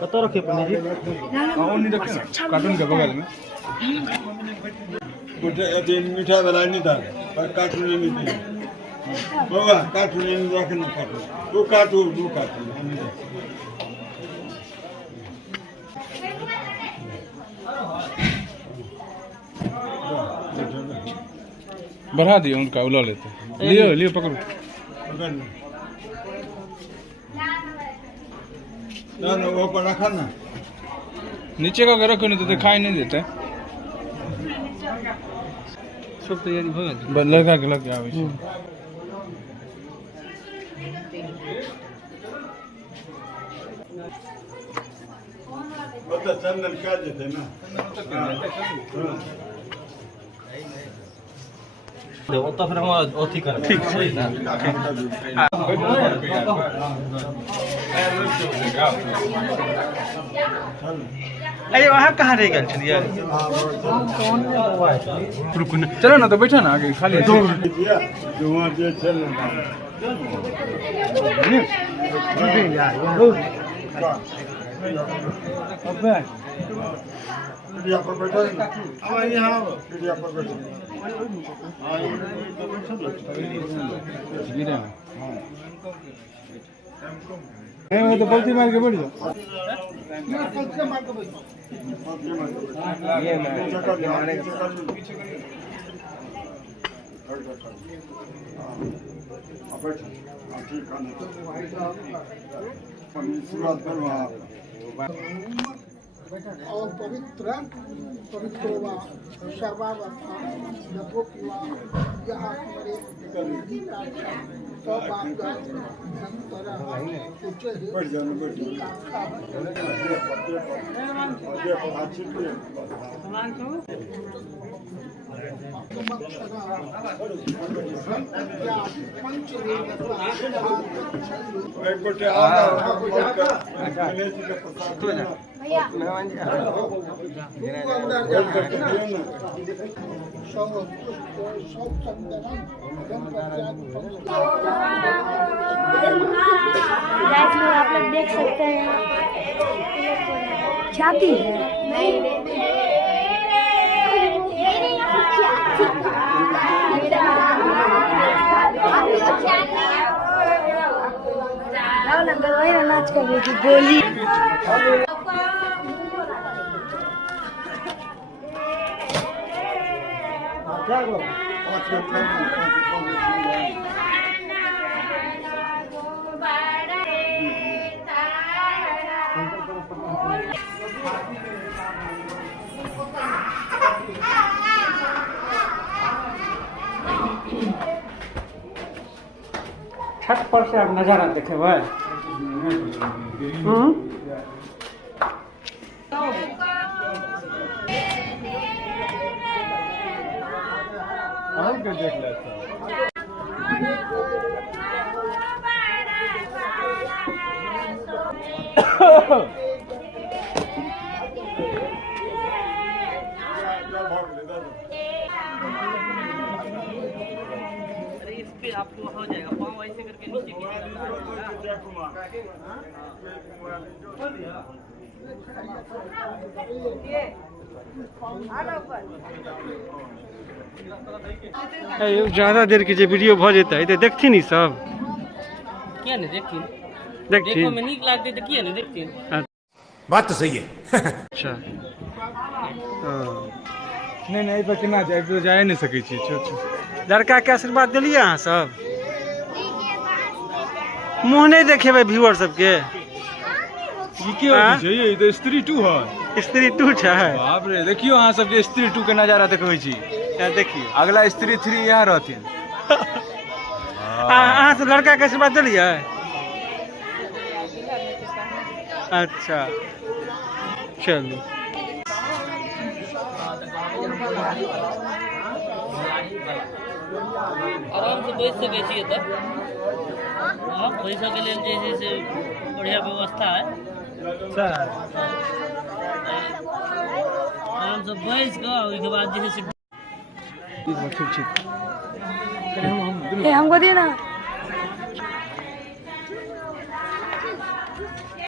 कतो रखे पंडित जी? और नहीं रखे ना कार्टून के बगल में। कुछ मीठा वाला नहीं था पर कार्टून नहीं थी बाबा कार्टून नहीं रखना कार्टून वो कार्टून बढ़ा दिए उनका उला लेते लियो लियो पकड़ो ना वो पर रखा ना नीचे का रखो नहीं तो दिखाई नहीं देते सब तैयारी हो गई लड़का के लग आवे छै बता चंदन का देते ना वो तो फिर हम ओथी कर ठीक है ना अरे वहाँ कहाँ रह गए चलिए चलो ना तो बैठा ना आगे खाली जो वहाँ जे चल चिड़िया पर बैठो यहाँ चिड़िया पर बैठो तो पलटी मार के बैठ जाओ और पवित्र वा सर्वावस्था नभोपि वा यः हमारे आप लोग देख सकते हैं छाती है वही ना नाच कर रही थी गोली छत पर से आप नजारा देखे भाई और क्या देख लेते इस पे आपको हो जाएगा पाँव ऐसे करके नीचे ज्यादा देर के जे वीडियो भ जेतै त देखथिन ई सब क्या नहीं देखती देखथिन देखो में नीक लागते तो क्या नहीं देखती बात तो सही है अच्छा नहीं नहीं पर केना जाए तो जाए नहीं सकै छी लड़का के आशीर्वाद दिलियै अहाँ सब मुंह नहीं देखेबै व्यूअर सबके ई के होय छै ये तो स्त्री 2 है स्त्री 2 छै बाप रे देखियो अहाँ सबके स्त्री 2 के नजारा देखबै छी क्या देखिए अगला स्त्री 3 यहाँ रहथिन अहाँ सब लड़का के आशीर्वाद दिलियै अच्छा चलू आराम से बैठ सके छी एतऽ हाँ पैसा के लिए जैसे से बढ़िया व्यवस्था है आराम से बैठ गए उसके बाद जैसे हमको दिए ना